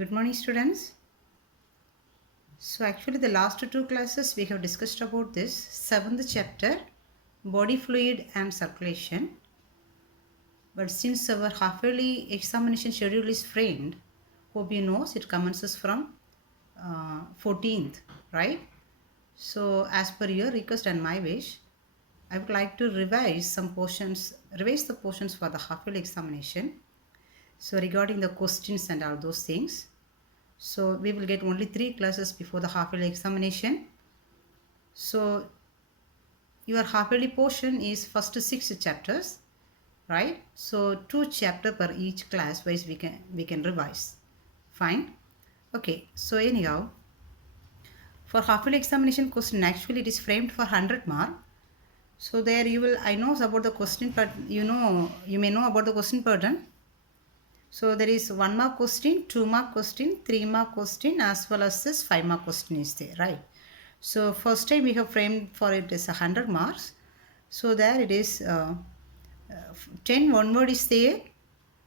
Good morning, students. So, actually, the last two classes we have discussed about this seventh chapter, body fluid and circulation. But since our half-yearly examination schedule is framed, hope you know it commences from 14th, right? So, as per your request and my wish, I would like to revise the portions for the half-yearly examination. So, regarding the questions and all those things. So we will get only 3 classes before the half-yearly examination. So your half-yearly portion is first 6 chapters, right? So 2 chapter per each class wise we can revise. Fine. Okay. So anyhow, for half-yearly examination question, actually it is framed for 100 mark. So there you will I know about the question, but you may know about the question pattern. So there is 1 mark question, 2 mark question, 3 mark question, as well as this 5 mark question is there, right? So first time we have framed for it is 100 marks. So there it is 10 one word is there,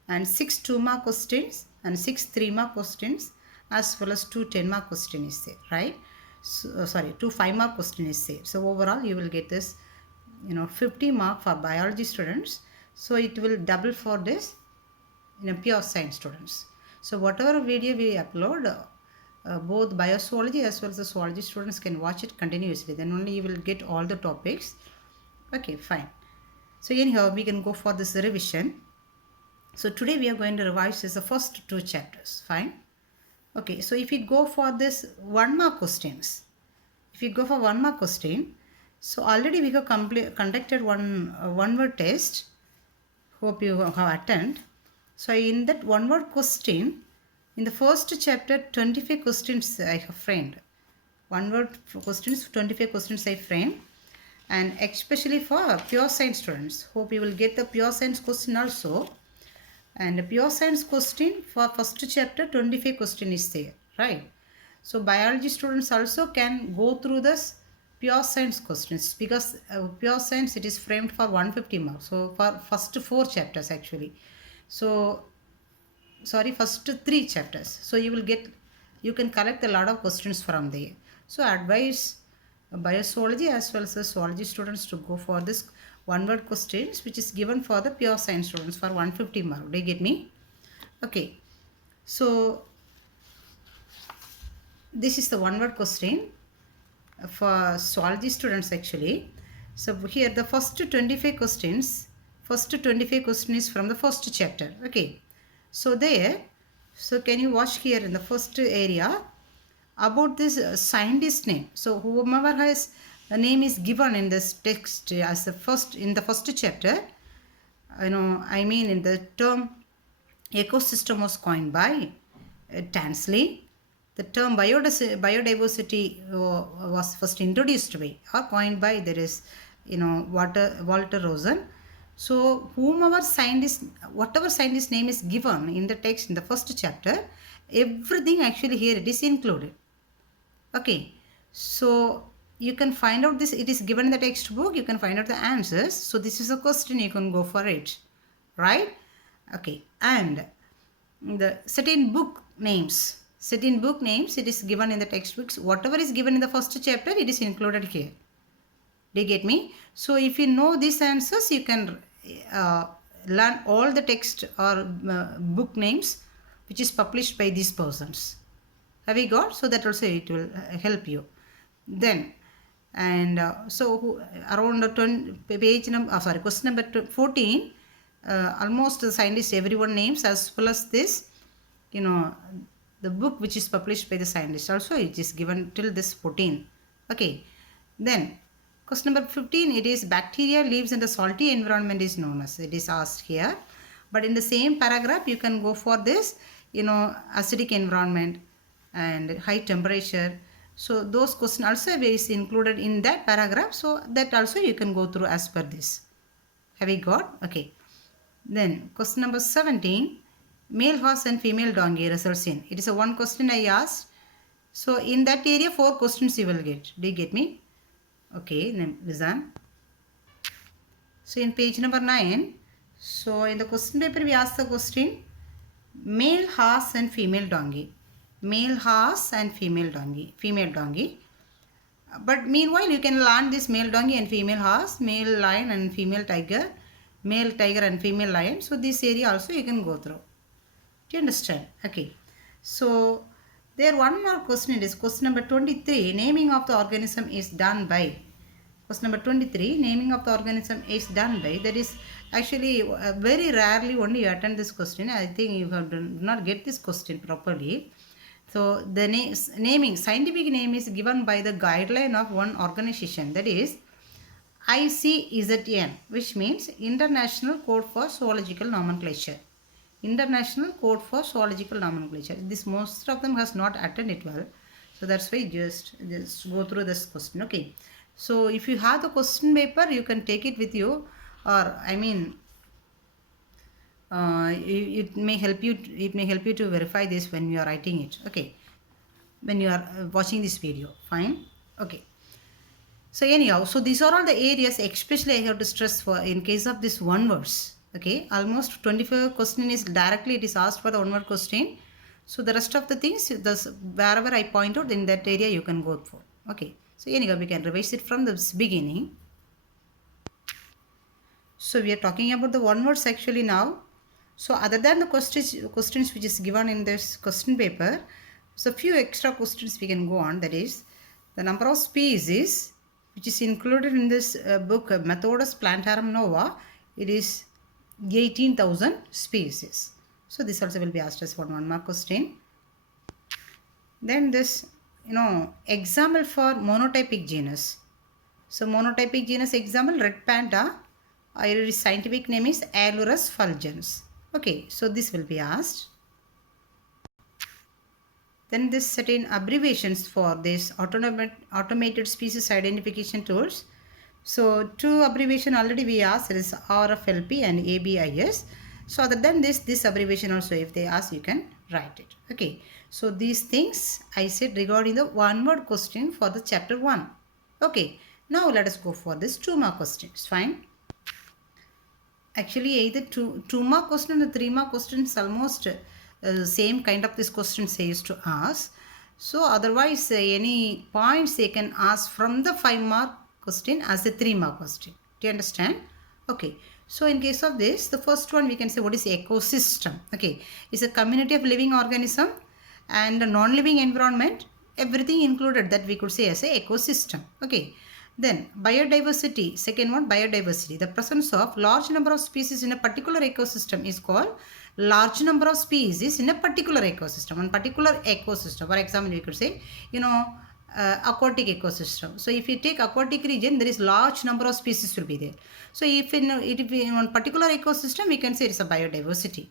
and 6 2 mark questions and 6 3 mark questions, as well as 2 10 mark question is there, right? So, sorry, 2 5 mark question is there. So overall you will get this 50 mark for biology students. So it will double for this pure science students. So whatever video we upload, both biozoology as well as the zoology students can watch it continuously. Then only you will get all the topics. Okay, fine. So anyhow, we can go for this revision. So today we are going to revise the first 2 chapters. Fine. Okay, so if you go for this 1 mark questions, if you go for 1 mark question, so already we have conducted one word test. Hope you have attended. So in that one word question, in the first chapter, 25 questions I have framed. One word questions, 25 questions I framed. And especially for pure science students. Hope you will get the pure science question also. And the pure science question for first chapter, 25 question is there, right? So biology students also can go through this pure science questions, because pure science it is framed for 150 marks. So for first 4 chapters actually. So sorry, first 3 chapters. So you can collect a lot of questions from there. So I advise biozoology as well as the zoology students to go for this one word questions, which is given for the pure science students for 150 mark. Do you get me? Okay. So this is the one word question for zoology students actually. So here the first 25 questions, is from the first chapter. Okay. So there, so can you watch here in the first area about this scientist name. So whomever has a name is given in this text as the first in the first chapter, I mean in the term ecosystem was coined by Tansley. The term biodiversity was first introduced by or coined by there is Walter Rosen. So whatever scientist name is given in the text in the first chapter, everything actually here it is included. Okay, so you can find out this, it is given in the textbook, you can find out the answers. So this is a question, you can go for it, right? Okay, and the certain book names, it is given in the textbooks. Whatever is given in the first chapter, it is included here. Do you get me? So if you know these answers, you can learn all the text or book names which is published by these persons. Have you got? So that also it will help you. Then and around 20, page number question number 14, almost the scientist everyone names, as well as this the book which is published by the scientist also it is given till this 14. Okay, then question number 15, it is bacteria lives in the salty environment is known as, it is asked here. But in the same paragraph you can go for this acidic environment and high temperature. So those questions also is included in that paragraph. So that also you can go through as per this. Have you got? Okay. Then question number 17, male horse and female donkey results in. It is a one question I asked. So in that area 4 questions you will get. Do you get me? Okay, then listen. So in page number 9, so in the question paper we ask the question, male horse and female donkey. male horse and female donkey. But meanwhile, you can learn this male donkey and female horse, male lion and female tiger, male tiger and female lion. So this area also you can go through. Do you understand? Okay. So there one more question is question number 23. Naming of the organism is done by. Question number 23. Naming of the organism is done by. That is actually very rarely only you attend this question. I think you have do not get this question properly. So the naming, scientific name is given by the guideline of one organization, that is ICZN, which means International Code for Zoological Nomenclature. International Code for Zoological Nomenclature. This most of them has not attended well. So that's why just go through this question. Okay. So if you have the question paper, you can take it with you, or I mean, it may help you to verify this when you are writing it. Okay, when you are watching this video. Fine. Okay, so anyhow, so these are all the areas especially I have to stress for in case of this one words. Okay, almost 25 question is directly it is asked for the one word question. So the rest of the things, wherever I point out in that area you can go for. Okay, so anyhow we can revise it from the beginning. So we are talking about the one words actually now. So other than the questions which is given in this question paper, so few extra questions we can go on. That is the number of species which is included in this book Methodus Plantarum Nova. It is 18,000 species. So this also will be asked as one mark question. Then this example for monotypic genus. So monotypic genus example red panda. Its scientific name is Alurus fulgens. Okay, so this will be asked. Then this certain abbreviations for this automated species identification tools. So two abbreviation already we asked, it is RFLP and ABIS. So other than this abbreviation also if they ask you can write it. Okay, so these things I said regarding the one word question for the chapter 1. Okay, now let us go for this 2 mark questions. Fine. Actually either two mark question and the 3 mark questions almost same kind of this questions they used to ask. So otherwise any points they can ask from the 5 mark question as the 3 mark question. Do you understand? Okay. So in case of this, the first one we can say what is ecosystem. Okay. It's a community of living organism and a non-living environment. Everything included that we could say as a ecosystem. Okay. Then biodiversity, second one biodiversity. The presence of large number of species in a particular ecosystem is called large number of species in a particular ecosystem. One particular ecosystem, for example, we could say, aquatic ecosystem. So if you take aquatic region, there is large number of species will be there. So if in one particular ecosystem, we can say it's a biodiversity,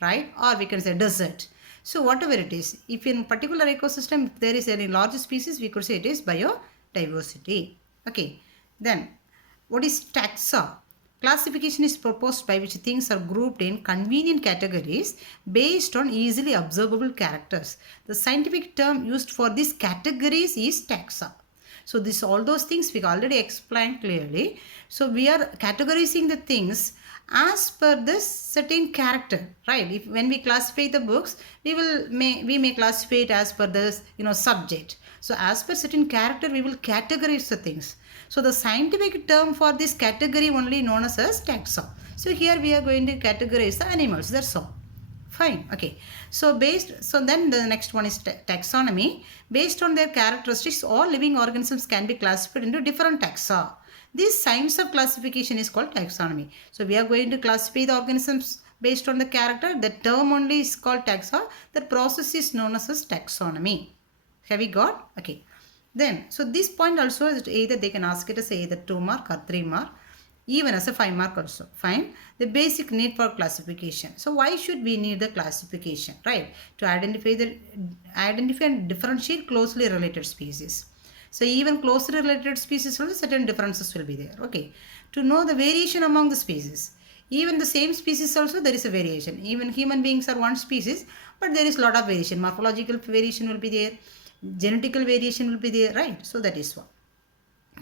right? Or we can say desert. So whatever it is, if in particular ecosystem, if there is any large species, we could say it is biodiversity. Okay, then what is taxa? Classification is proposed by which things are grouped in convenient categories based on easily observable characters. The scientific term used for these categories is taxa. So this all those things we already explained clearly. So we are categorizing the things as per this certain character, right? If when we classify the books, we may classify it as per this subject. So as per certain character, we will categorize the things. So the scientific term for this category only known as taxa. So here we are going to categorize the animals. That's all. Fine. Okay. So then the next one is taxonomy. Based on their characteristics, all living organisms can be classified into different taxa. This science of classification is called taxonomy. So we are going to classify the organisms based on the character. The term only is called taxa. The process is known as taxonomy. Have we got? Okay. Then, so this point also is either they can ask it as either 2 mark or 3 mark, even as a 5 mark also. Fine. The basic need for classification. So why should we need the classification, right? To identify and differentiate closely related species. So even closely related species also certain differences will be there. Okay. To know the variation among the species. Even the same species also there is a variation. Even human beings are one species, but there is a lot of variation. Morphological variation will be there. Genetical variation will be there, right? So that is one.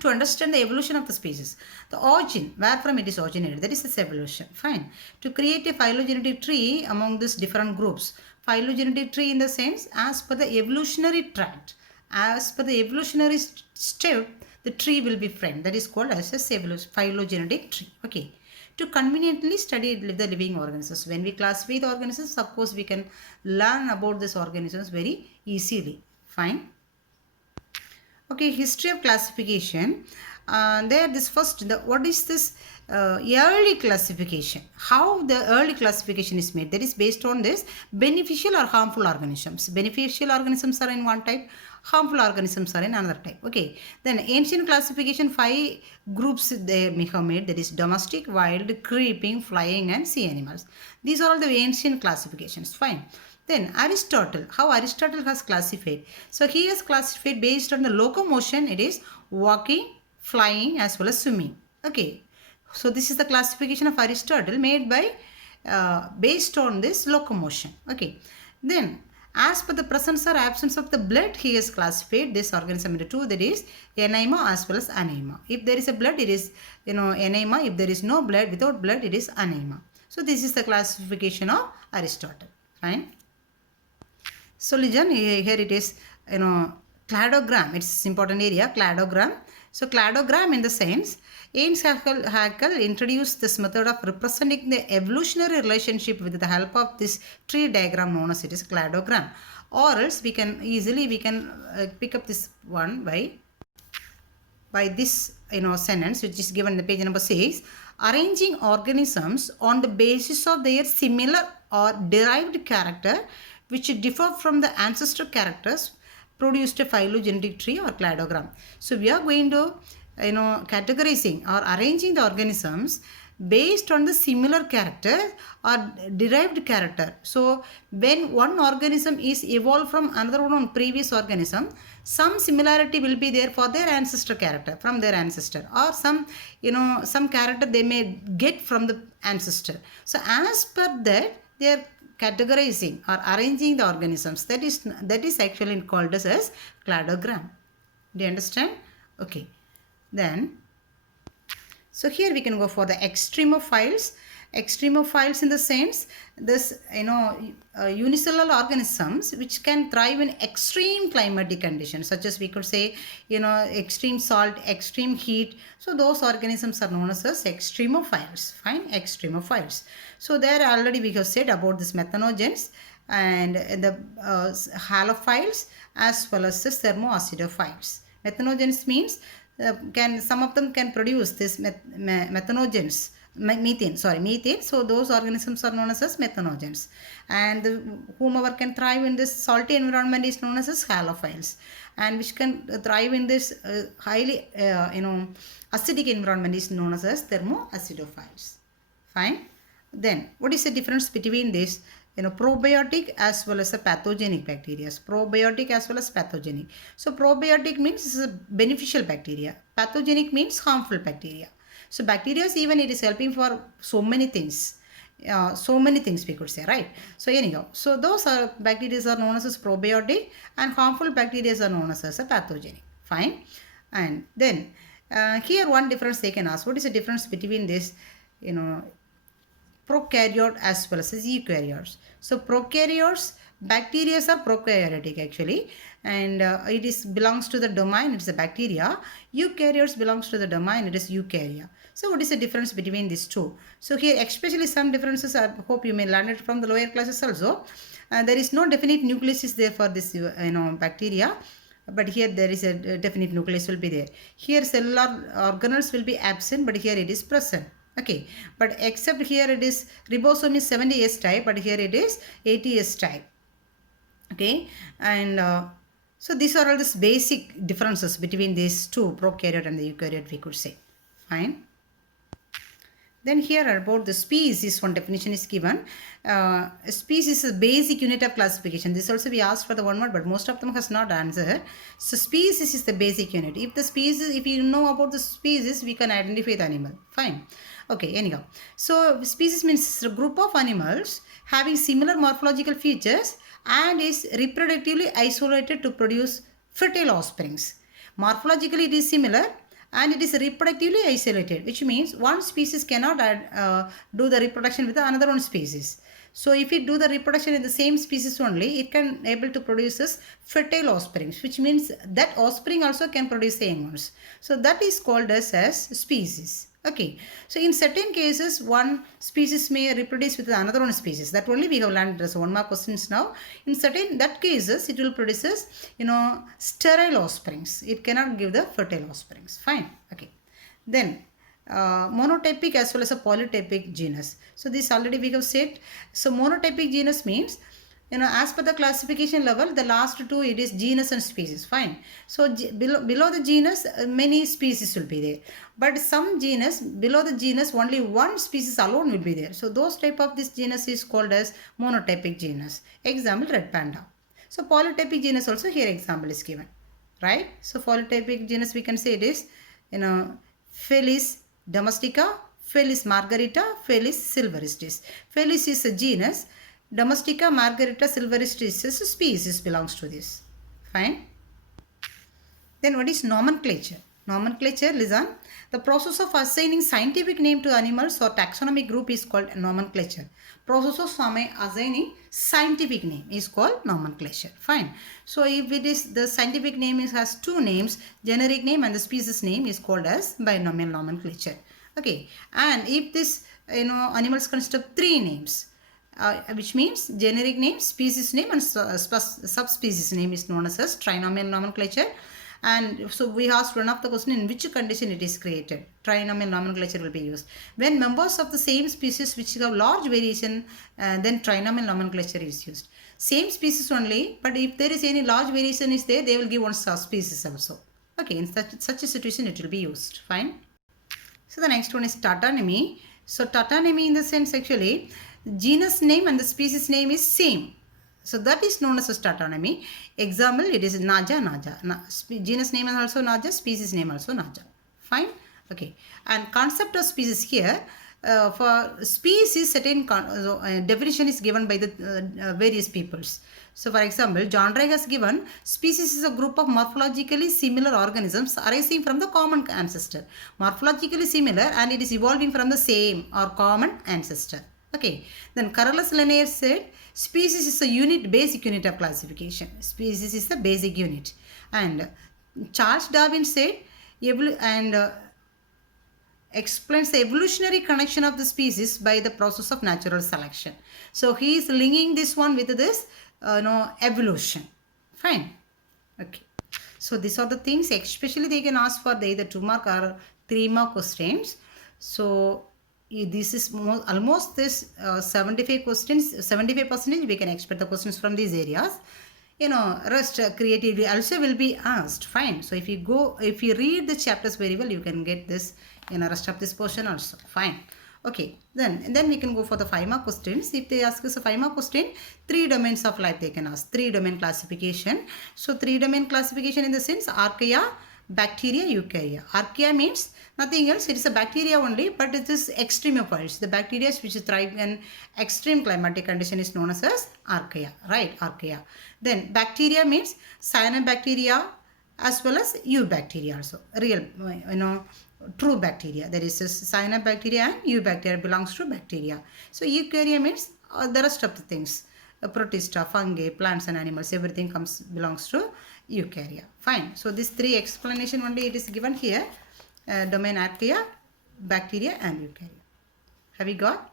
To understand the evolution of the species, the origin, where from it is originated, that is its evolution. Fine. To create a phylogenetic tree among these different groups, Phylogenetic tree in the sense as per the evolutionary tract. As per the evolutionary step, the tree will be framed. That is called as a phylogenetic tree. Okay. To conveniently study the living organisms. When we classify the organisms, of course, we can learn about these organisms very easily. Fine. Okay, history of classification. There, this first, what is this early classification? How the early classification is made? That is based on this beneficial or harmful organisms. Beneficial organisms are in one type, harmful organisms are in another type. Okay, then ancient classification, 5 groups they have made, that is domestic, wild, creeping, flying, and sea animals. These are all the ancient classifications. Fine. Then Aristotle, how Aristotle has classified. So he has classified based on the locomotion, it is walking, flying as well as swimming. Okay. So this is the classification of Aristotle made by based on this locomotion. Okay. Then as per the presence or absence of the blood, he has classified this organism into 2, that is anemia as well as anemia. If there is a blood, it is anemia. If there is no blood, without blood, it is anemia. So this is the classification of Aristotle. Fine. So listen, here it is, cladogram. It's important area, cladogram. So cladogram in the sense, Haeckel introduced this method of representing the evolutionary relationship with the help of this tree diagram known as it is cladogram. Or else we can pick up this one by this sentence which is given in the page number 6. Arranging organisms on the basis of their similar or derived character which differ from the ancestor characters produced a phylogenetic tree or cladogram. So we are going to categorizing or arranging the organisms based on the similar character or derived character. So when one organism is evolved from another one on previous organism, some similarity will be there for their ancestor character, from their ancestor, or some some character they may get from the ancestor. So as per that, they are categorizing or arranging the organisms. That is actually called as cladogram. Do you understand? Okay. Then, so here we can go for the extremophiles. Extremophiles in the sense, this unicellular organisms which can thrive in extreme climatic conditions, such as we could say extreme salt, extreme heat. So those organisms are known as extremophiles. Fine, extremophiles. So there already we have said about this methanogens and the halophiles as well as the thermoacidophiles. Methanogens means some of them can produce this methanogens. Methane. So those organisms are known as methanogens, and whomever can thrive in this salty environment is known as halophiles, and which can thrive in this highly acidic environment is known as thermoacidophiles. Fine. Then what is the difference between this probiotic as well as a pathogenic bacteria? Probiotic as well as pathogenic. So probiotic means it's a beneficial bacteria, pathogenic means harmful bacteria. So bacteria, even it is helping for so many things we could say, right? So anyhow, so those are bacteria are known as probiotic, and harmful bacteria are known as a pathogenic. Fine. And then here one difference they can ask, what is the difference between this prokaryote as well as eukaryotes? So prokaryotes, bacteria are prokaryotic actually, and it belongs to the domain, it is a bacteria. Eukaryotes belongs to the domain, it is eukarya. So what is the difference between these two? So here especially some differences, I hope you may learn it from the lower classes also. There is no definite nucleus is there for this bacteria, but here there is a definite nucleus will be there. Here cellular organelles will be absent, but here it is present. Okay, but except here it is ribosome is 70S type, but here it is 80S type. Okay, and so these are all the basic differences between these two, prokaryote and the eukaryote, we could say. Fine. Then here about the species, one definition is given. A species is a basic unit of classification. This also we asked for the one word, but most of them has not answered. So species is the basic unit. If you know about the species, we can identify the animal. Fine. Okay, anyhow. So species means a group of animals having similar morphological features and is reproductively isolated to produce fertile offsprings. Morphologically it is similar and it is reproductively isolated, which means one species cannot do the reproduction with another one species. So if we do the reproduction in the same species only, it can able to produce this fertile offspring, which means that offspring also can produce the young ones. So that is called as species. Okay, so in certain cases, one species may reproduce with another one species. That only we have learned. There's one more questions now. In certain that cases, it will produces, sterile offsprings. It cannot give the fertile offsprings. Fine. Okay. Then monotypic as well as a polytypic genus. So this already we have said. So monotypic genus means, as per the classification level, the last two, it is genus and species. Fine. So below the genus, many species will be there. But some genus, below the genus, only one species alone will be there. So those type of this genus is called as monotypic genus. Example, red panda. So polytypic genus also here example is given. Right. So polytypic genus we can say it is, Felis domestica, Felis margarita, Felis silvestris. Felis is a genus. Domestica, Margarita, silvestris is a species belongs to this. Fine. Then what is nomenclature? Nomenclature, listen. The process of assigning scientific name to animals or taxonomic group is called nomenclature. Process of assigning scientific name is called nomenclature. Fine. So if it is the scientific name has two names, generic name and the species name is called as binomial nomenclature. Okay. And if this animals consist of three names, which means generic name, species name and subspecies name is known as trinomial nomenclature. And so we asked one of the question, in which condition it is created. Trinomial nomenclature will be used. When members of the same species which have large variation, then trinomial nomenclature is used. Same species only, but if there is any large variation is there, they will give one subspecies also. Okay, in such a situation it will be used. Fine. So the next one is tautonymy. So tautonymy in the sense actually, genus name and the species name is same. So that is known as a tautonymy. Example, it is Naja, Naja. Genus name is also Naja, species name also Naja. Fine. Okay. And concept of species here, for species, certain definition is given by the various peoples. So for example, John Ray has given species is a group of morphologically similar organisms arising from the common ancestor. Morphologically similar and it is evolving from the same or common ancestor. Okay. Then Carolus Linnaeus said, species is a unit, basic unit of classification. Species is the basic unit. And Charles Darwin said, explains the evolutionary connection of the species by the process of natural selection. So he is linking this one with this, evolution. Fine. Okay. So these are the things, especially they can ask for either 2 mark or 3 mark questions. So this is almost this 75 questions, 75% we can expect the questions from these areas. Rest creatively also will be asked. Fine. So if you read the chapters very well, you can get this, rest of this portion also. Fine. Okay. Then we can go for the 5 mark questions. If they ask us a 5 mark question, 3 domains of life they can ask. 3 domain classification. So 3 domain classification in the sense archaea, bacteria, eukarya. Archaea means nothing else. It is a bacteria only, but it is extremophiles. The bacteria which thrive in extreme climatic condition is known as archaea. Right? Archaea. Then bacteria means cyanobacteria as well as eubacteria also. Real, true bacteria. That is cyanobacteria and eubacteria belongs to bacteria. So eukarya means the rest of the things. Protista, fungi, plants and animals, everything belongs to eukarya. Fine. So this 3 explanation only it is given here. Domain archaea, bacteria and eukarya. Have you got?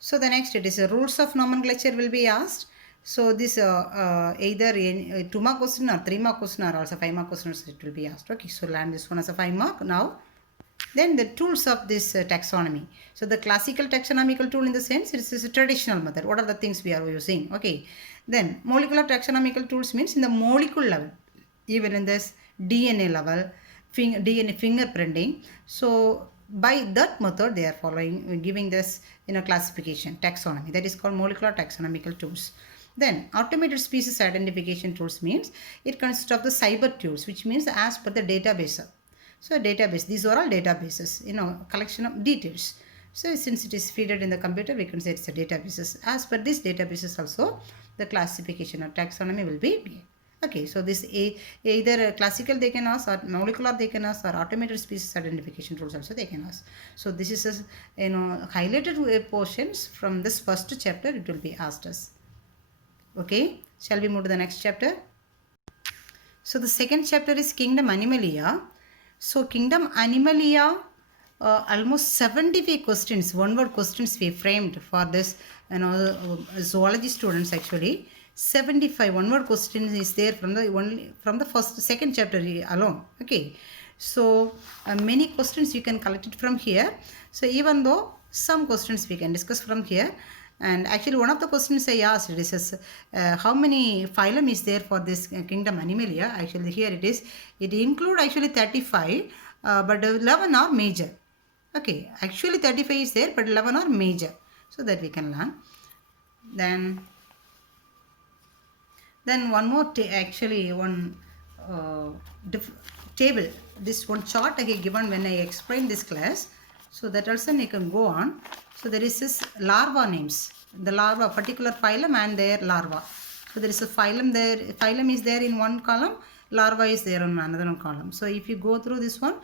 So the next it is rules of nomenclature will be asked. So this either 2 mark question or 3 mark question or also 5 mark questions it will be asked. Okay, so learn this one as a 5 mark now. Then the tools of this taxonomy. So the classical taxonomical tool in the sense it is a traditional method. What are the things we are using? Okay. Then molecular taxonomical tools means in the molecule level, even in this DNA level, DNA fingerprinting. So by that method they are following, giving this classification, taxonomy. That is called molecular taxonomical tools. Then automated species identification tools means it consists of the cyber tools, which means as per the database. So database, these are all databases, collection of details. So since it is fed in the computer, we can say it's a databases. As per these databases also, the classification of taxonomy will be made. Okay, so this either classical they can ask, or molecular they can ask, or automated species identification rules also they can ask. So this is a highlighted portions from this first chapter. It will be asked us. Okay, shall we move to the next chapter? So the second chapter is Kingdom Animalia. So Kingdom Animalia, almost 75 questions, one word questions we framed for this, zoology students actually. 75 one word questions is there from the second chapter alone. Okay, so many questions you can collect it from here. So even though some questions we can discuss from here, and actually one of the questions I asked, it is how many phylum is there for this kingdom Animalia. Actually here it include actually 35, but 11 are major. Okay, actually 35 is there, but 11 are major, so that we can learn. Then one more actually one table, this one chart I have given when I explained this class, so that also you can go on. So there is this larva names, the larva, particular phylum and their larva. So there is a phylum there, phylum is there in one column, larva is there on another column. So if you go through this one,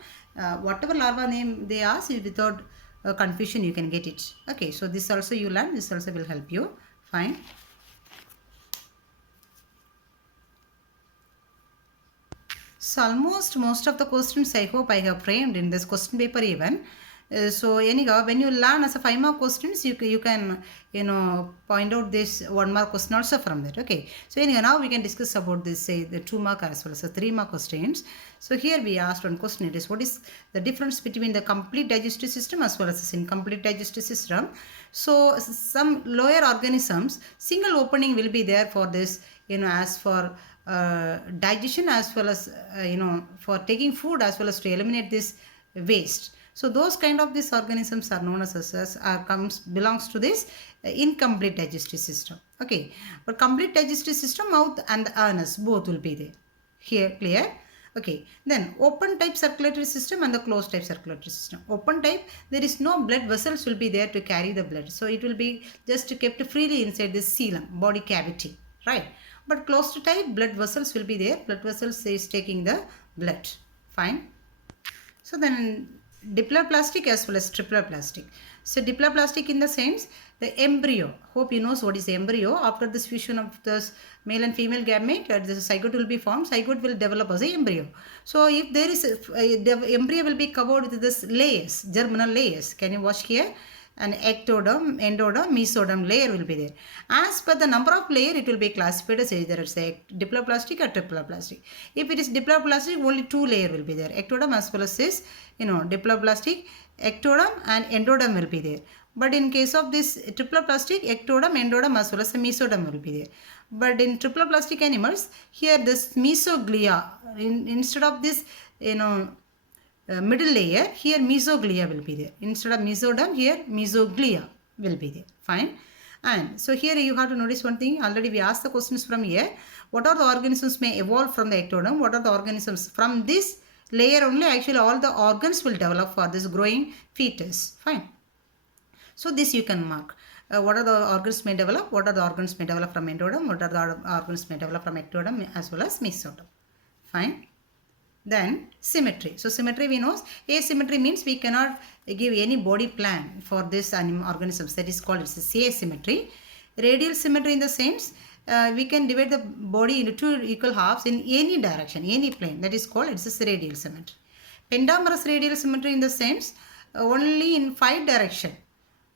whatever larva name they ask, without confusion you can get it. Okay, so this also you learn, this also will help you. Fine. So almost most of the questions I hope I have framed in this question paper even. So anyhow, when you learn as a 5 mark questions, you can point out this 1 mark question also from that. Okay. So anyhow, now we can discuss about this, say the 2 mark as well as the 3 mark questions. So here we asked one question. It is, what is the difference between the complete digestive system as well as the incomplete digestive system? So some lower organisms, single opening will be there for this, as for digestion as well as for taking food as well as to eliminate this waste. So those kind of these organisms are known as belongs to this incomplete digestive system. Okay, but complete digestive system, mouth and the anus both will be there. Here, clear? Okay, then open type circulatory system and the closed type circulatory system. Open type, there is no blood vessels will be there to carry the blood, so it will be just kept freely inside this coelom, body cavity, right? But closed type, blood vessels will be there. Blood vessels is taking the blood. Fine. So then diploplastic as well as triploplastic. So diploplastic in the sense, the embryo. Hope you knows what is the embryo. After this fusion of this male and female gamete, the zygote will be formed. Zygote will develop as an embryo. So if there is the embryo will be covered with this layers, germinal layers. Can you watch here? An ectoderm, endoderm, mesoderm layer will be there. As per the number of layer, it will be classified as either it's a diploplastic or triploplastic. If it is diploplastic, only 2 layer will be there. Ectoderm as well as this, diploplastic, ectoderm and endoderm will be there. But in case of this triploplastic, ectoderm, endoderm as well as the mesoderm will be there. But in triploplastic animals, here this mesoglia, instead of this, middle layer, here mesoglia will be there. Instead of mesoderm, here mesoglia will be there. Fine. And so here you have to notice one thing. Already we asked the questions from here. What are the organisms may evolve from the ectoderm? What are the organisms from this layer only? Actually, all the organs will develop for this growing fetus. Fine. So this you can mark. What are the organs may develop? What are the organs may develop from endoderm? What are the organs may develop from ectoderm as well as mesoderm? Fine. Then symmetry. So symmetry we know, asymmetry means we cannot give any body plan for this organisms. That is called asymmetry. Radial symmetry in the sense we can divide the body into 2 equal halves in any direction, any plane. That is called radial symmetry. Pentamerous radial symmetry in the sense only in 5 direction.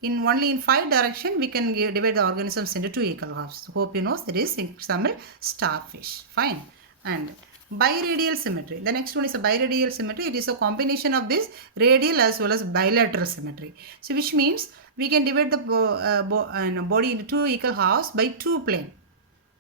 Only in 5 direction we can divide the organisms into 2 equal halves. Hope you know that is example starfish. Fine. And biradial symmetry. The next one is a biradial symmetry. It is a combination of this radial as well as bilateral symmetry. So which means we can divide the body into 2 equal halves by 2 plane.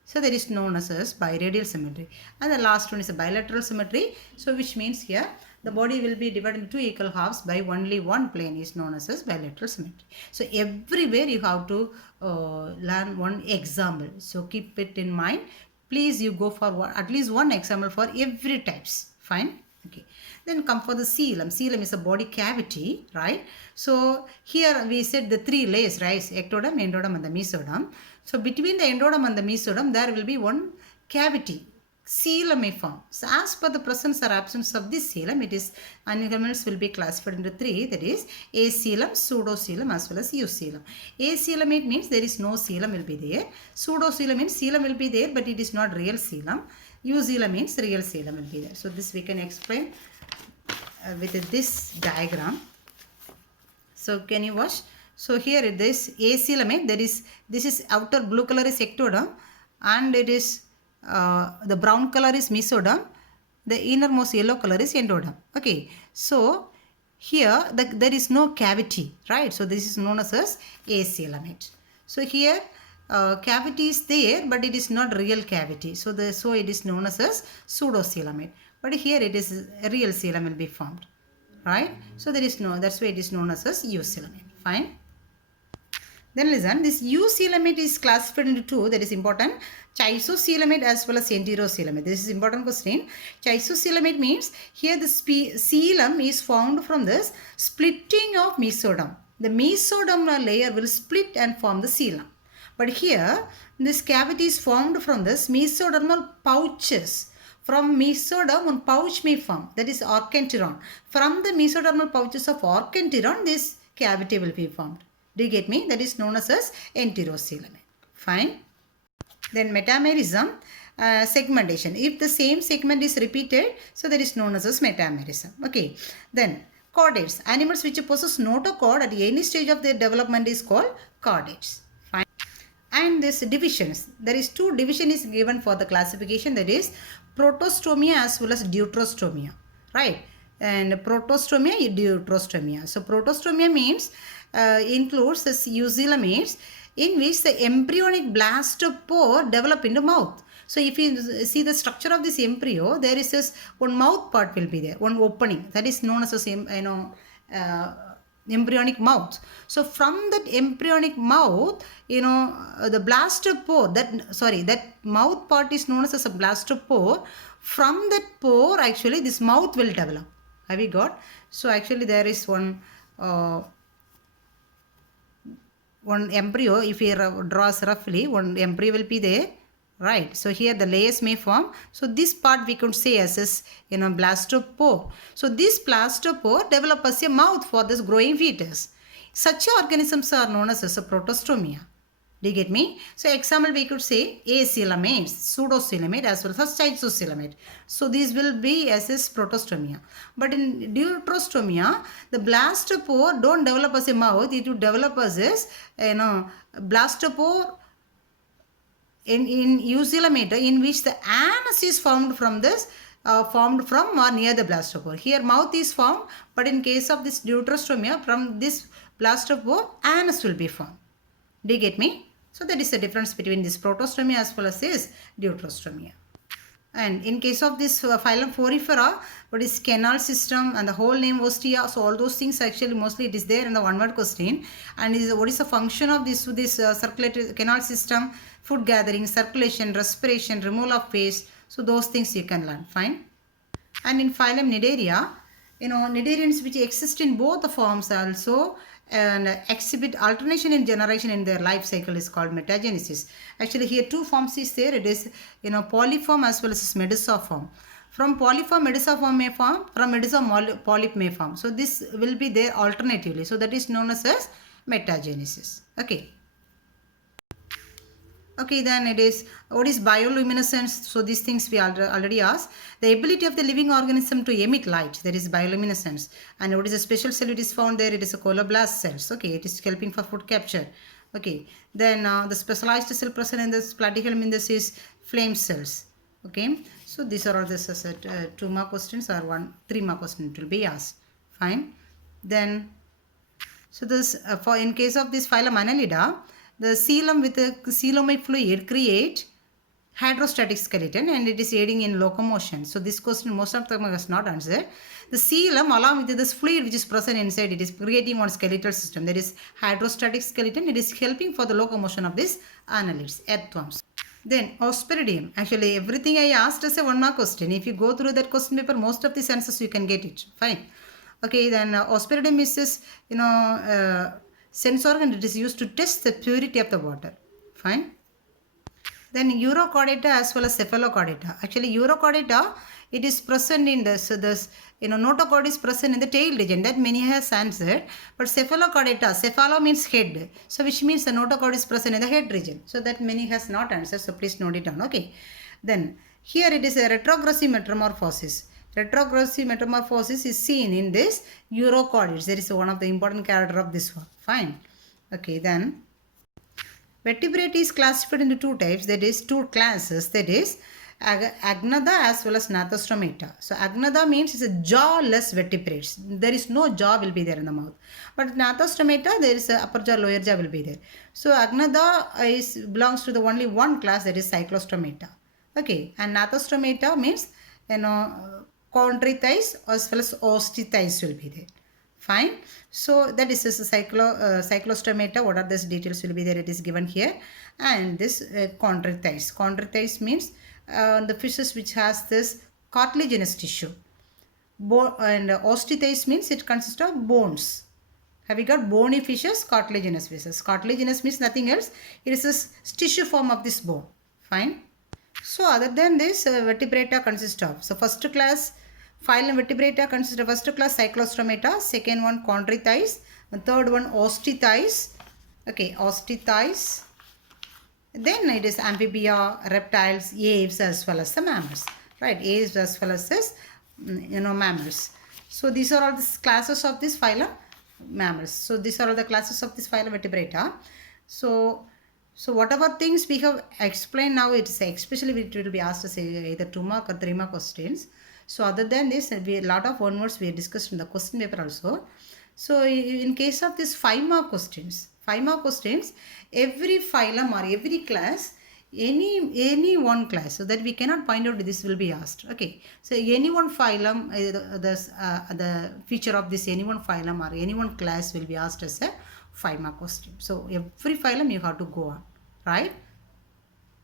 So that is known as biradial symmetry. And the last one is a bilateral symmetry. So which means here the body will be divided into 2 equal halves by only 1 plane is known as bilateral symmetry. So everywhere you have to learn one example. So keep it in mind. Please you go for at least one example for every types. Fine. Okay. Then come for the coelom. Coelom is a body cavity, right? So here we said the 3 layers, right? Ectoderm, endoderm and the mesoderm. So between the endoderm and the mesoderm, there will be one cavity. coelom may form. So as per the presence or absence of this coelom, it is animals will be classified into three, that is acoelom, pseudocoelom as well as eucoelom. Acoelom it means there is no coelom will be there. Pseudocoelom means coelom will be there but it is not real coelom. Eucoelom means real coelom will be there. So this we can explain with this diagram. So can you watch? So here it is acoelom, there is, this is outer blue color is ectoderm and it is the brown color is mesoderm, the innermost yellow color is endoderm. Okay, so here there is no cavity, right? So this is known as acoelom. So here cavity is there but it is not real cavity, so it is known as pseudocoelom. But here it is a real coelom will be formed, right? So there is no, that's why it is known as eucoelom. Fine. Then listen, this eucoelom is classified into two, that is important, chisocoelom as well as enterocoelom. This is important question. Chisocoelom means here the coelom is formed from this splitting of mesoderm. The mesoderm layer will split and form the coelom. But here this cavity is formed from this mesodermal pouches. From mesoderm, one pouch may form, that is archenteron. From the mesodermal pouches of archenteron, this cavity will be formed. Do you get me? That is known as enterocoelom. Fine. Then metamerism, segmentation. If the same segment is repeated, so that is known as metamerism. Okay. Then chordates. Animals which possess notochord at any stage of their development is called chordates. Fine. And this divisions. There is two division is given for the classification, that is protostomia as well as deuterostomia. Right. And protostomia, deuterostomia. So protostomia means includes the eucoelomates in which the embryonic blastopore develop into mouth. So if you see the structure of this embryo, there is this one mouth part will be there, one opening, that is known as the embryonic mouth. So from that embryonic mouth, the blastopore, that mouth part is known as a blastopore. From that pore, actually this mouth will develop. Have you got? So actually there is one embryo, if you draws roughly, one embryo will be there, right? So here the layers may form. So this part we could say as blastopore. So this blastopore develop as a mouth for this growing fetus. Such organisms are known as a protostomia. Do you get me? So example we could say acoelomates, pseudocoelomate as well as chisocoelomate. So these will be as protostomia. But in deuterostomia, the blastopore don't develop as a mouth, it will develop as blastopore in eucoelomate, in which the anus is formed from this formed from or near the blastopore. Here mouth is formed, but in case of this deuterostomia, from this blastopore anus will be formed. Do you get me? So that is the difference between this protostomia as well as this deuterostomia. And in case of this phylum Porifera, what is canal system and the whole name Ostia, so all those things actually mostly it is there in the one word question. And what is the function of this circulatory canal system? Food gathering, circulation, respiration, removal of waste. So those things you can learn. Fine. And in phylum Cnidaria, cnidarians which exist in both the forms also and exhibit alternation in generation in their life cycle is called metagenesis. Actually here two forms is there. It is polyform as well as medusiform. From polyform medusiform may form, from medusa polyp may form. So this will be there alternatively. So that is known as metagenesis. Okay. Okay, then it is, what is bioluminescence? So these things we already asked. The ability of the living organism to emit light, that is bioluminescence. And what is a special cell it is found there? It is a coloblast cells. Okay, it is helping for food capture. Okay, then the specialized cell present in this platyhelm in this is flame cells. Okay, so these are all this 2 mark questions or 3 mark questions it will be asked. Fine. Then, so this for in case of this phylum Annelida, the coelom with the coelomic fluid create hydrostatic skeleton and it is aiding in locomotion. So this question most of them has not answered. The coelom along with this fluid which is present inside, it is creating one skeletal system, that is hydrostatic skeleton. It is helping for the locomotion of these annelids, earthworms. Then Ospiridium, actually everything I asked as a 1 mark question. If you go through that question paper, most of the answers you can get it. Fine. Okay, then Ospiridium is this, sense organ. It is used to test the purity of the water. Fine. Then urochordata as well as cephalochordata. Actually, urochordata, it is present in this notochord is present in the tail region. That many has answered. But cephalochordata, cephalo means head. So which means the notochord is present in the head region. So that many has not answered. So please note it down. Okay. Then here it is a retrogressive metamorphosis. Retrogressive metamorphosis is seen in this urochordates. There is one of the important character of this one. Fine. Okay, then vertebrate is classified into two types, that is two classes, that is agnatha as well as gnathostomata. So agnatha means it's a jawless vertebrates. There is no jaw will be there in the mouth. But gnathostomata, there is a upper jaw, lower jaw will be there. So agnatha belongs to the only one class, that is cyclostomata. Okay, and gnathostomata means chondrites as well as osteitis will be there. Fine. So that is a cyclostomata. What are these details will be there? It is given here. And this chondrites. Chondrites means the fishes which has this cartilaginous tissue. And osteitis means it consists of bones. Have you got bony fishes? Cartilaginous fishes. Cartilaginous means nothing else. It is a tissue form of this bone. Fine. So other than this, vertebrata consist of. So first class phylum vertebrata consists of first class cyclostomata, second one chondrites, the third one osteitis. Okay, osteitis. Then it is amphibia, reptiles, aves as well as the mammals. Right, aves as well as this, mammals. So these are all the classes of this phylum mammals. So these are all the classes of this phylum vertebrata. So whatever things we have explained now, it's especially it will be asked to say either 2 mark or 3 mark questions. So other than this, a lot of one words we discussed in the question paper also. So in case of this 5 mark questions, every phylum or every class, any one class, so that we cannot find out this will be asked. Okay, so any one phylum, the feature of this any one phylum or any one class will be asked as a 5 mark question. So every phylum you have to go on, right?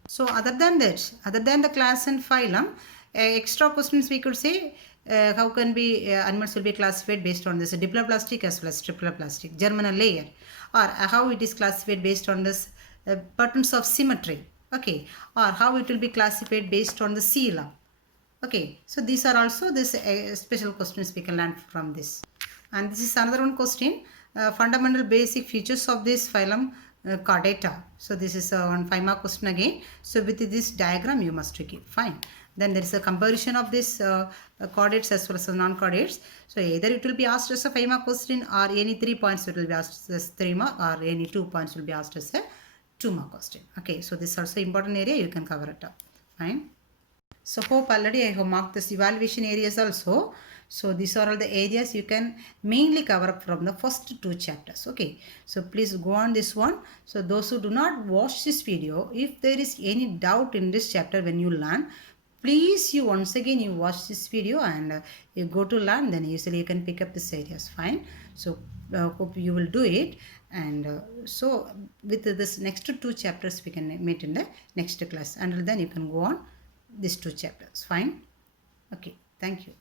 So other than the class and phylum, extra questions we could say, how can be animals will be classified based on this diploplastic as well as triploplastic, germinal layer, or how it is classified based on this patterns of symmetry. Okay, or how it will be classified based on the coelom. Okay, so these are also this special questions we can learn from this. And this is another one question, fundamental basic features of this phylum chordata. So this is one 5 mark question again. So with this diagram you must keep. Fine. Then there is a comparison of this chordates as well as non-chordates. So either it will be asked as a 5 mark question, or any 3 points it will be asked as 3 mark, or any 2 points will be asked as a 2 mark question. Okay, so this is also important area, you can cover it up. Fine. So hope already I have marked this evaluation areas also. So these are all the areas you can mainly cover up from the first 2 chapters. Okay, so please go on this one. So those who do not watch this video, if there is any doubt in this chapter when you learn, please you once again you watch this video and you go to learn, then usually you can pick up these areas. Fine. So hope you will do it. And so with this next 2 chapters we can meet in the next class. Until then you can go on these 2 chapters. Fine. Okay, thank you.